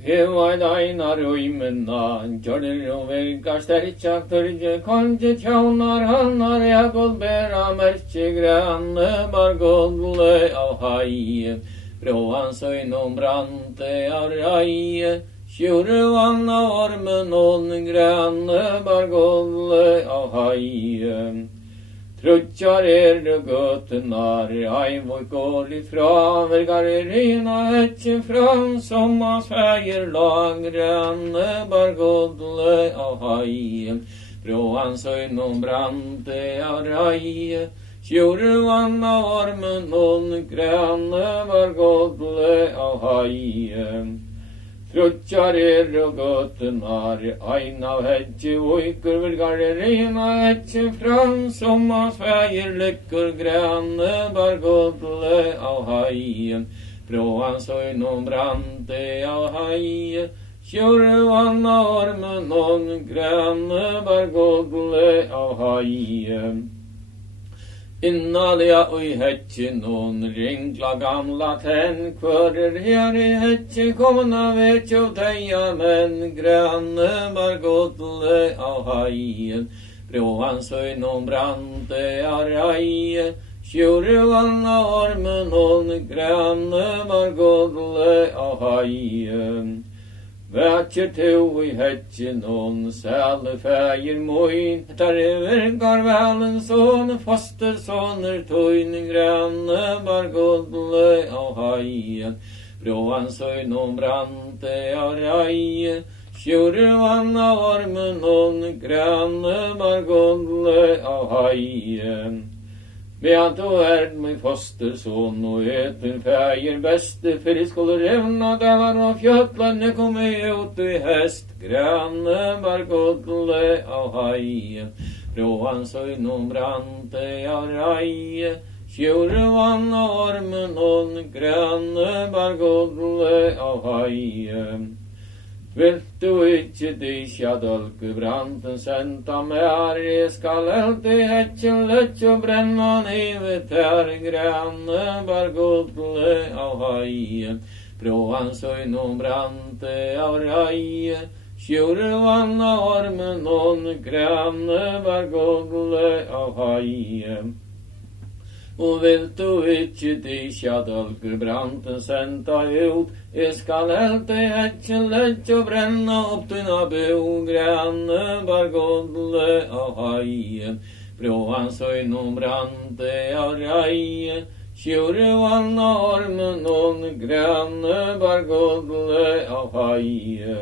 Hevaid einar uimena, gjørder og verkar sterkjak tørge, kanskje tjaunar hannar jeg god bæra merke grane, bar godle av haie, bråans øynom brante av raie, sjure vann av ormen og grane, bar godle av haie. Trutjar gøtenar, ei hvor går ifra, vergar rena etje fram, som av sveier lagrene, bar godle av haie, bråans øynom brante av raie, sjure vann av ormen og grane, bar godle av haie. Trutjar gøtenar, ein av hedje uikur, vergar rena etje fram, som av sveier lykker grane, bar godle av haie, bråans øynom brante av haie, sjure vann av ormen og grane, bar godle av haie. Innalia ui hetje non ringla gamla tenn, kvörer her i hetje komna vet jo teia, men grane bar godle av haien, bråans øynom brante av raie, sjure vann av ormen og grane bar godle av haien. Vætjer to i hetjen on, sæle fægir moin, der verkar velen sån, fostersåner toin, grane bar godle av haien, bråans øynom brante av raie, sjure vann av ormen og grane bar godle av haien. Medan du min fosterson og etter fægir beste, fyrir skulle revna dalar og fjötlarne komme ut i hest, grane bar godle av haie, bråans øynom brante av raie, sjure vann av ormen og grane bar godle av haie. Vilt du ikke dysja dolke branten senta mer, jeg skal elte hetjen lett og brenna nivet her, grane bar godle av haie, bråans øynom brante av raie, sjure vann av ormen og grane bar godle av haie. Og vilt du ikke dysja dolke branten senta ut, jeg skal elte hetjen lett og brenna opp dina bo, grane bar godle av haie, bråans øynom brante av raie, sjure vann av ormen og grane bar godle av haie.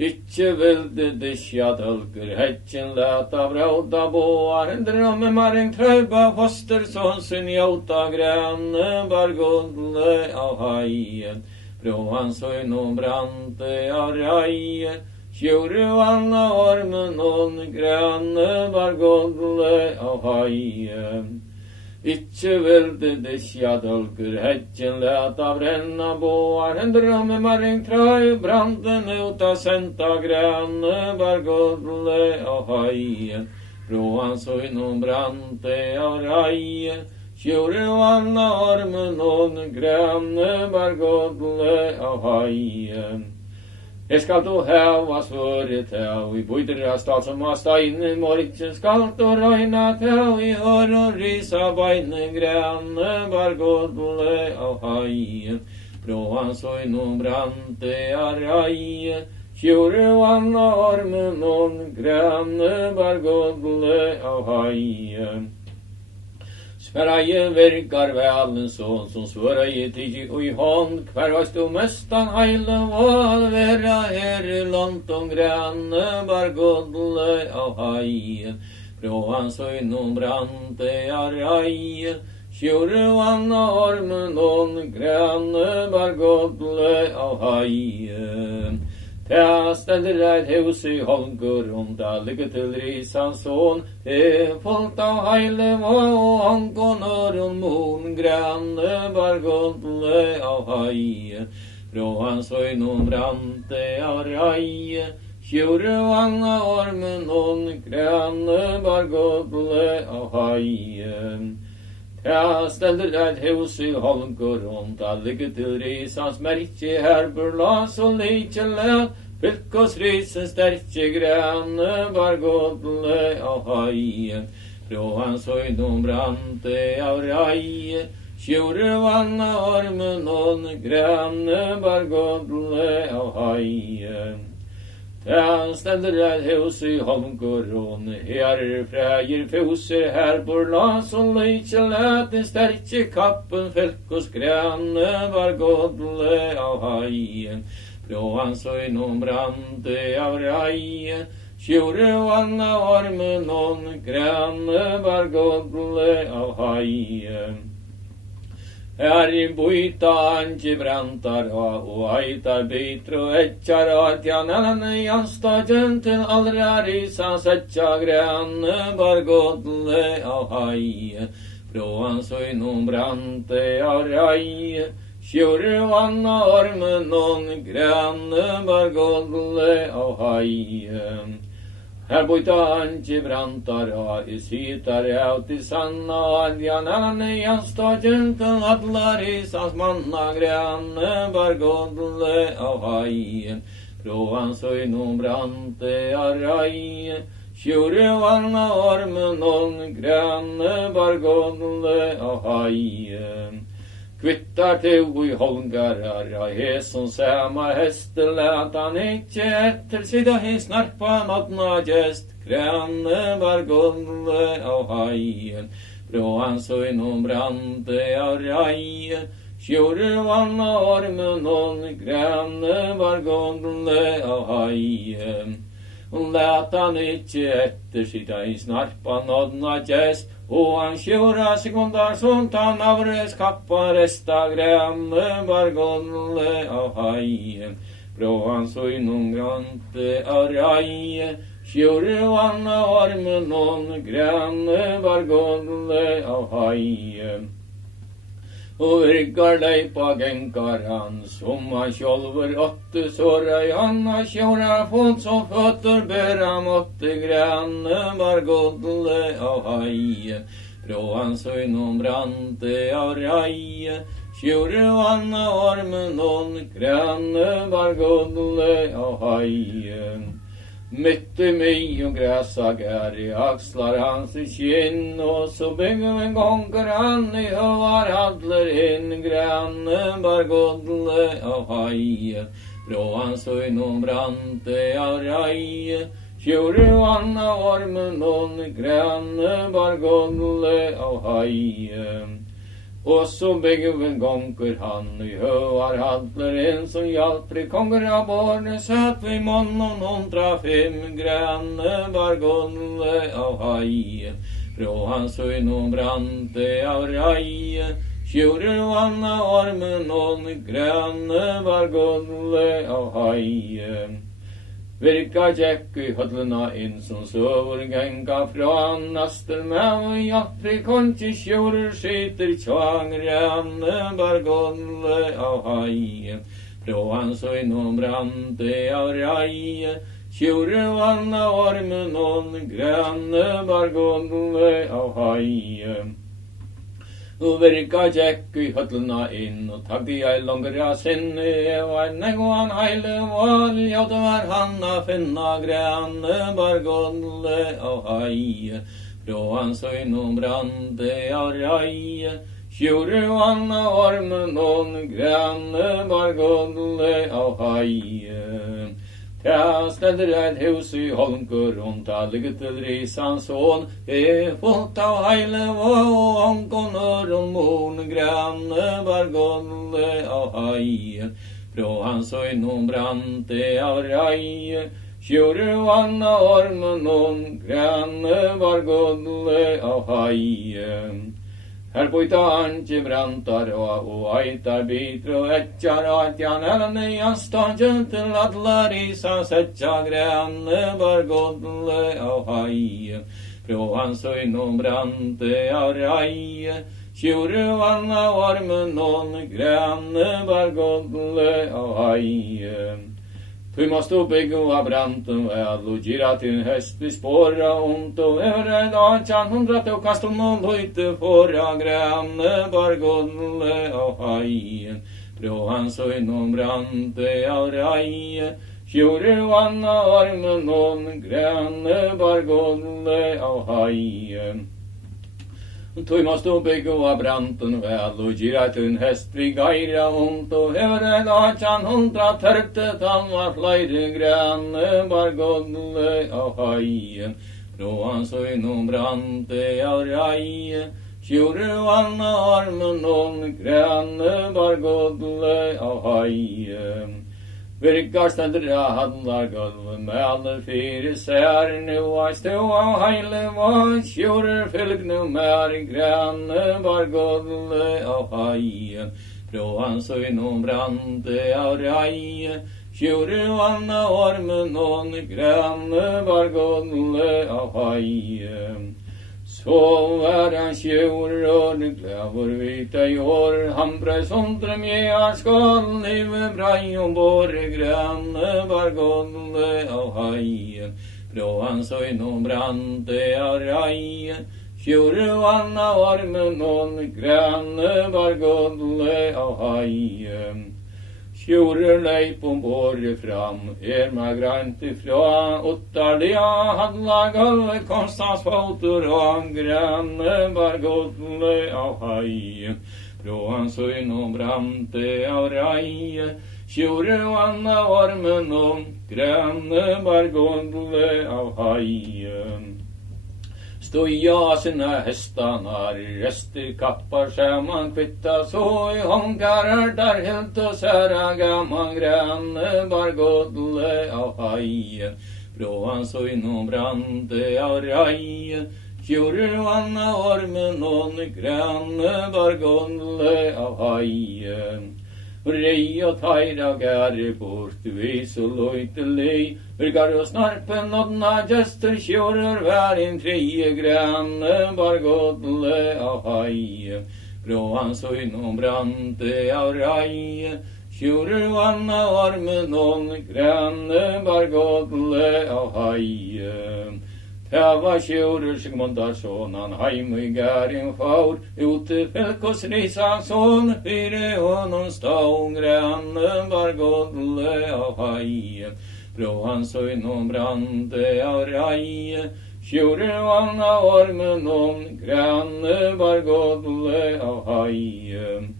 Ikke vilde dysja dolker hetjen leta bråda boar, drømme maring trøyba fosterson sin jota, grane bar godle av haie, bråans øynom brante av raie, sjure vann av ormen og grane bar godle av haie. Ikke vilde dysja dolker hetjen leta brenna boar, drømme maring trøy branden ut av senta, grane bar godle av haie, bråans øynom brante av raie, sjure vann av ormen og grane bar godle av haie. Jeg skal du heva svøret tau, i bøydra stad som har steinen, morgen skal du røyna tau, i hør og risa beine, grane bar godle av haien, bråans øynom brante av raie, sjure vann av ormen og grane bar godle av haien. Sverige verkar velen sånn som Sverige tidlig og i hånd, hver veist du mestan heile val, vera her i London, grane bar godle av haien, bråans øynom brante av raie, sjure vann av ormen og grane bar godle av haien. Ta steller et hus i Holmgur, da ligger til risans son, fullt av heile og hankonor og mon, grane bar godle av haie, bråans øynom brante av raie, sjure vann av ormen og grane bar godle av haie. Ja, steller et hus I holmgår rundt, lykke til risans merke her bør la så like læt, Pilkos risen sterke grane, var godle av haie, Frå hans høydom brante av raie, Sjure vann av ormen og grane, var godle av haie. Ja, steller et hus I holmgår rundt, her freier fuser her bor la så like læt, Den sterke kappen Pilkos grane, var godle av haie, Frå hans høydom brante av raie, Sjure vann av ormen og grane, var godle av haie. Her I buita anki brantar og aitar bitro etjar og tjanelene janstagen til aldrar I sans etja grane, var godle av haie, Frå hans høynum brante av raie, Sjure vann av ormen og grane, var godle av haie. Her buita anki brantar og sitar av til sanna og janane janstagen til allar I sans manna grane, var godle av haie, Frå hans høynum brante av raie, Sjure vann av ormen og grane, var godle av haie. Kvittar til I holmgarar av heson sama heste, Læt han ikkje etter sida I snarpa matna gest, Grane, var godle av haie, Frå hans høynum brante av raie, Sjure vann av ormen og grane, var godle av haie. Læt han ikkje etter sida I snarpa nodna gest, Og han sjura sekundar sånt han avres kappa resta grane, var godle av haie, Frå hans høynum brante av raie, Sjure vann av ormen og grane, var godle av haie. Og virgar leipa genkar han, som han sjolver åtte såra I anna sjora fot, så føtter bæra måtte grane, var godle av haie, Frå hans høynum brante av raie, Sjure vann av ormen og grane, var godle av haie. Mitt I mig og græsa gær I akslar hans I kinn, og så byggen gonger han I høvar hadler inn, grane, var godle av haie, Frå hans høynum brante av raie, Sjure vann av ormen og grane, var godle av haie. Og så byggen gonger han I høvar hadler inn, som hjalpri konger av bårne, Satt vi månen 105 grane, var godle av haie, Frå hans høynum brante av raie, Sjure vann av ormen og grane, var godle av haie. Virka tjekk I høllena inn som søver genga fra naster med og hjalpri konti sjore skiter tjang rene, var godle av haie, Frå hans høynum brante av raie, Sjore vann av ormen og grane, var godle av haie. Og virka tjekk I høllena inn, og tagde jeg langra sinne, og han heile val, ja, det var han a finna grane, var godle av haie, Frå hans høynum brante av raie, Sjore vann av ormen og grane, var godle av haie. Ja, steller et hus I holmgår rundt, lykke til risans hån, fullt av heile og ångon og morn, grane, var godle av haie, Frå hans høynum brante av raie, Sjure vann av ormen og grane, var godle av haie. Her buita anki brantar og aitar bitro etjar og tjanelene janstagen til allar isans etja grane, var godle av haie, Frå hans høynum brante av raie, Sjure vann av ormen og grane, var godle av haie. Du måste bygga av branten väl och gira till häst vid spåra ont och över dag kan 100 och kasta någon höjte fåra granne bargolle av hajen. Bro han så inom brante av raje. Tjore vanna armen någon granne bargolle av hajen. Du måste bygga av branten väl och gira till en häst vid gaira ont och över dag kan 100 törtet han var flöjde granne bargolle av hajen. Bro han så inom brante av raje. Tjore vanna armen någon granne bargolle av hajen. Virkar stendra handlar gulv med alle fire sær nu I stå av heile var tjorer fylg nu mer granne bargolle av haien. Frå han så innom brande av raie. Tjorer vanna armen någon granne bargolle av haien. Så han tjorer gläver vita I år. Han brei sondre med skall live brei ombord granne bargolle av haien. Frå han så innom brande av raie. Tjorer vanna armen någon granne bargolle av haien. Tjorer leip ombord fram, ma grant ifra, ottarliga handla galve, konstans fotor og granne bargolle av haien. Frå han så innom brante av raie, tjorer vanna armen om granne bargolle av haien. Stoja sina hästarna rester kappar samman kvitta så I hångkarar där helt och sära gammal granne bargolle av hajen. Frå han så inom brande av raje. Tjorer vanna armen någon granne bargolle av hajen. Rei og teira gære bort vis og løytelig. Urgar og snarpen nådna gjester kjører hver en tredje granne bargolle av haie. Frå han så innom brante av raie. Kjører vanna armen nån granne bargolle av haie. Tava tjorer Sigmundarsson, han heim I gæring faur, ute felkos risansson, fyre honom stång granne bargolle av haie. Frå han så innom brande av raie, tjorer vanna armen om granne bargolle av haie.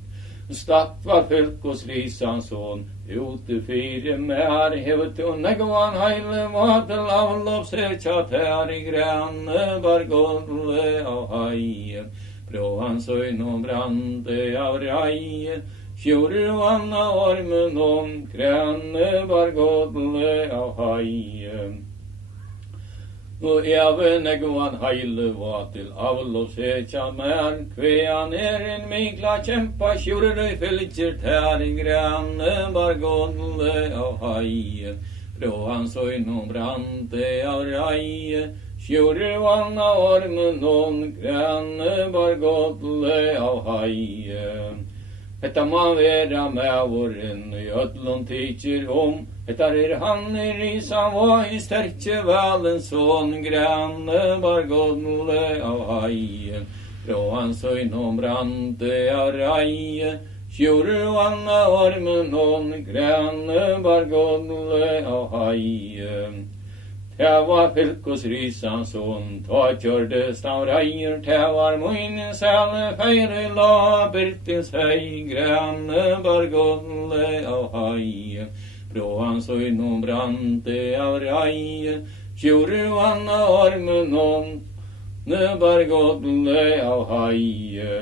Statt var felkos risansson, ute fyre mer hevet og negvan heile vatel avlopp setjat her I granne bargolle av haie. Frå han så innom brande av raie, tjorer vanna armen om granne bargolle av haie. Og even negvan heile vatel avlopp setjat mer, kvean en mikla kjempa tjorer fylgjer ter I granne bargolle av haie. Frå han så innom brande av raie, tjorer vanna armen om granne bargolle av haie. Etta man vera med våren I ödlon tidsir Etta han I risan var I sterkje valen son granne bargolle av haien. Frå han så innom brande av raie, tjorer vanna armen om granne bargolle av haien. Det var fylkos risanson, ta kjørde stav reier, det var moinen sæle feire la, Birtins hei granne bargolle av haie. Frå han så innom brande av raie, tjorer vanna armen om bargolle av haie.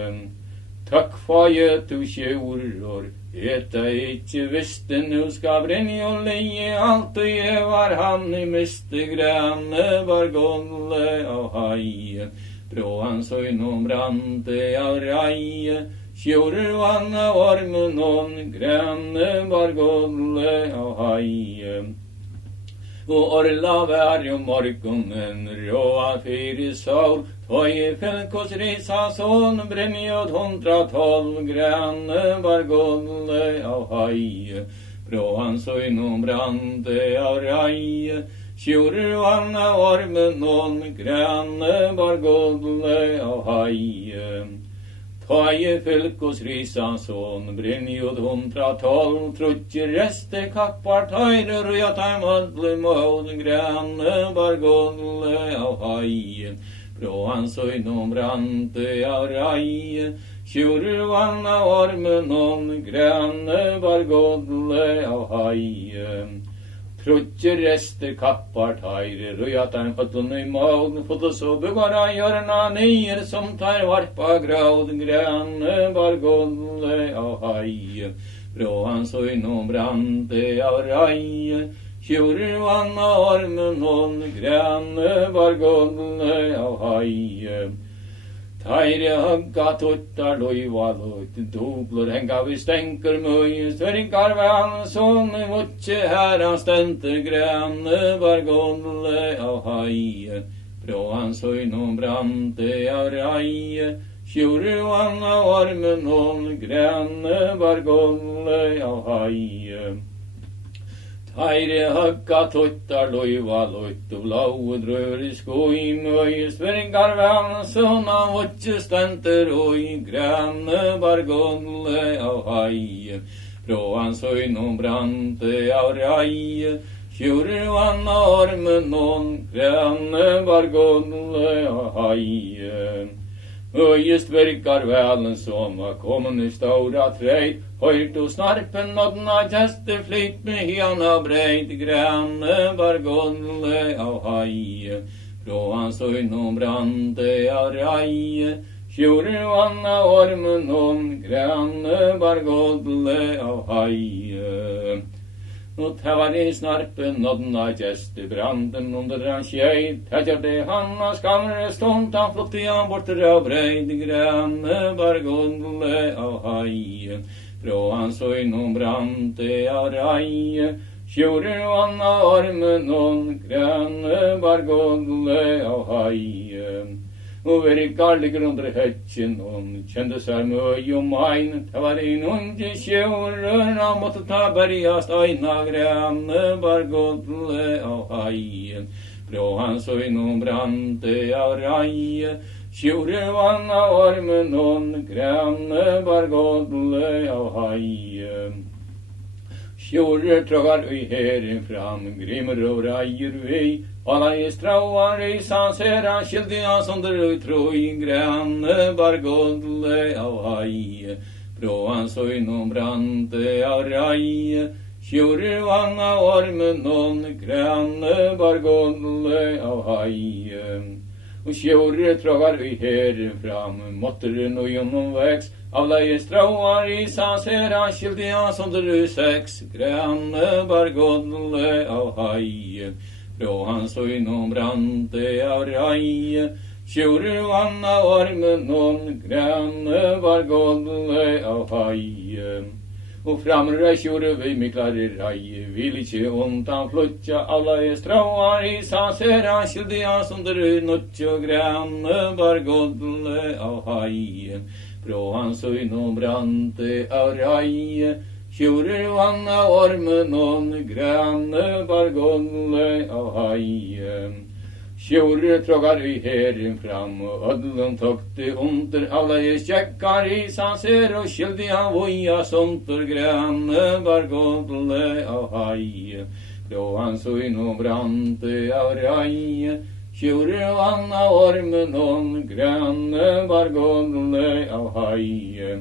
Takk for du tjorer, etta ikkje visste nu skal brinne og leie alt og jeg var han I miste granne bargolle av haie. Frå han så innom brande av raie, tjorer vanna armen om granne bargolle av haie. Og orla vær jo morgonen råa fyre sår, Tøye felkos risason, brennjod 112 granne bargolle av haie. Från söjnom brande av reie, Sjure vanna ormen nån, Granne bar godle av haie. Taie fylkos risan son, Brynjod 112, Trutje reste kappar teire, Røya teimadle mål, Granne bar godle av haie. Från söjnom brande av reie, Sjure vanna ormen nån, Granne bar godle av haie. Trutje rester kappar teire, Røyatan fødlen i magen, Fødlen så bevara hjørna nyer, Som tar varpa graud, Granne bar godle av haie. Från søjnom brande av reie, Sjure vanna ormen nån, Granne bar godle av haie. Teire hugga tuttar loiva loit, Dublor henga vi stänker møy, Svergar vann sånn i mutje herran stenter, Granne bar godle av haie. Från søjnom brande av reie, Sjure vanna ormen nån, Granne bar godle av haie. Teire hugga tuttar loiva loit, Og blauet rør i skoi møy, Svergar vann sånn av mutje stenter, Oi, Granne bar godle av haie. Från søjnom brande av reie, Sjure vanna ormen nån, Granne bar godle av haie. Øyest verkar välen som var kommen i stora treid, Høyrt og snarpen nådna kjeste flyt med hiana breid, Granne bar godle av haie. Från søjnom brande av reie, Sjure vanna ormen nån, Granne bar godle av haie. Nå tevar i snarpen nådna kjeste branden under han tjeid, Tætjarte hanna skamre stånd, Han flotte han borter av breid, Granne bar godle av haie. Från søjnom brande av reie, Sjure vanna ormen nån, Granne bar godle av haie. Og verkar ligger under høtjen, Kjente seg møy og mein, Det var en unge sjøren, Måtte ta bergast øyna, Granne bar godle av haie. Från søjnom brande av reie, Sjure vanna ormen nån, Granne bar godle av haie. Sjure trogar ui herin fram, Grimmer og reier vi, Alla i strauan risan ser han, Skildi han sonder ui troi, Granne bar godle av haie. Från søjnom brande av reie, Sjure vanna ormen nån, Granne bar godle av haie. Og sjure trogar ui herin fram, Måtteren og gjennom veks, Alla i strauan risan ser han, Skildi han sonder ui seks, Granne bar godle av haie. Från søjnom brande av reie, Sjure vanna ormen nån, Granne bar godle av haie. Og framre sjure vi miklar i reie, Vil ikkje undan flutja, Alla i strauan risan ser han, Skildi han sonder ui nutja, Granne bar godle av haie. Från søjnom brande av reie, Sjure vanna ormen nån, Granne bar godle av haie. Sjure trogar ui herin fram, Ødlum tokte under, Alla i skjekkar risan ser, Og skildi han voja sonter, Granne bar godle av haie. Från søjnom brande av reie, Sjure vanna ormen nån, Granne bar godle av haie.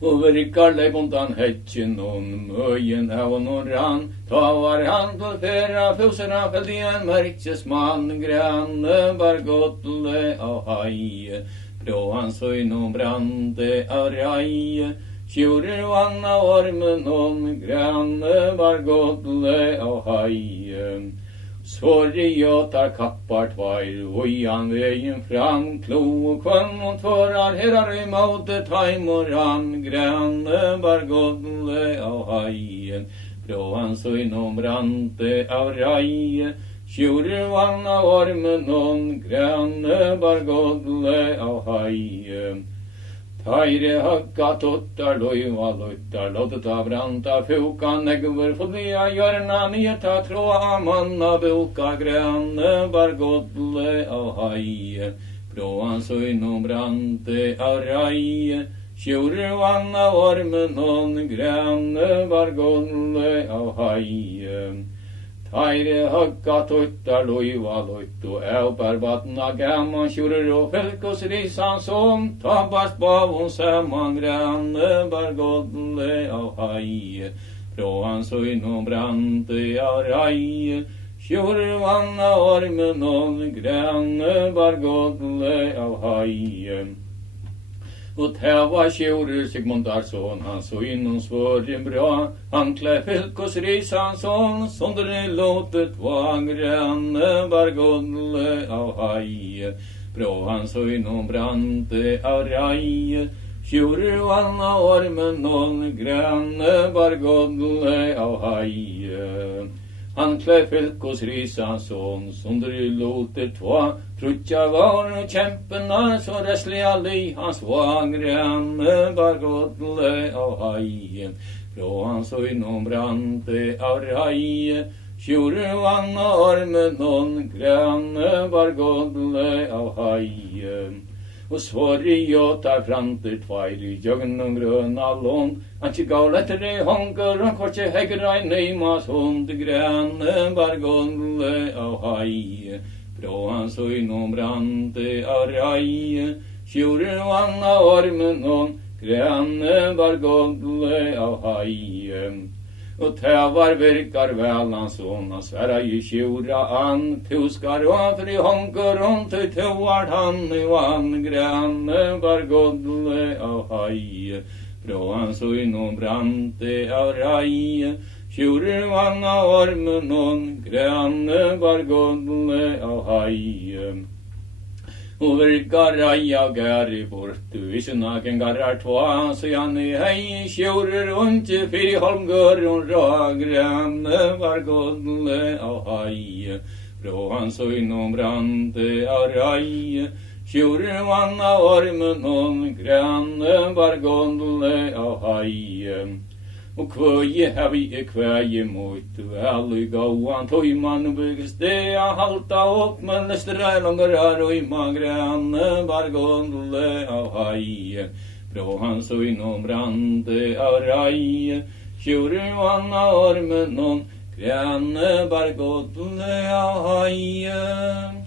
Og verkar leip undan hetjen møyen av noen rann, Ta var han til fyrra fusera, Feldi en merkesmann, Granne bar godle av haie. Från søjnom brande av reie, Sjure vanna ormen nån, Granne bar godle av haie. Sorry, jag tar kappar tvair, Vojan vägen fram, Klo och kvann och tvarar, Herrar i mautet, Haimoran, Granne bar godle av haien. Från søjnom brande av reie, Sjure vanna ormen nån, Granne bar godle av haien. Taire högga tuttar, loiva loittar, låteta branta fuka, negver fodlia hjörna, neta tråa manna buka, gränne bargodle av haie, bråan söjno brante av raie, tjure vanna ormen hon, gränne bargodle av haie. Taire högga tuttar, loiva loittu, äupär vatna gamman, tjurer och felkos risan som, tabbast bavon samman, gränne bargodle av haie, bråan söjno brante av raie, tjurer vanna ormen hon, gränne bargodle av haie. Och täva tjurer Sigmundarsson, han så inom svåren bra, han klä Filkos risansson, sondre låtet var gränne bargodle av haie, bra han så inom brante av raie, tjurer vanna ormen nån, gränne bargodle av haie. Han klä Filkos risansson, sondre låtet var, trutja var och kämpenar så räsliga li, hans var gränne bargodle av haie, bra han så inom brante av raie, tjure vanna ormen nån, gränne bargodle av haie. Och svåri jota framter tvair i jögnen gröna lån, anki gauletere honker och kortje hägrai neimas hund, gränne bargodle av haie, bra han så inom brante av raie, tjure vanna ormen hon, gränne bargodle av haie. Och tävar virkar väl hans son, han svära i tjura an, tuskar och fri honker om till toard han i vann, gränne bargodle av haie, bra han så inom brante av raie, tjure vanna ormen hon, gränne bargodle av haie. Och virkar raja gäri bort, visnaken garrar två, så han i hej tjurer unti fyri holmgör hon gränne bargodle av haie, bra han så inom brante av raie, tjurer vanna ormen hon, gränne bargodle av haie. Och kvöje hävi kväje mot väl i gåan, tojman byggs det halta upp, men lästra långar och i gränne bargodle av haie, bra han så inom brante av raie, tjure vanna ormen hon, gränne bargodle av haie.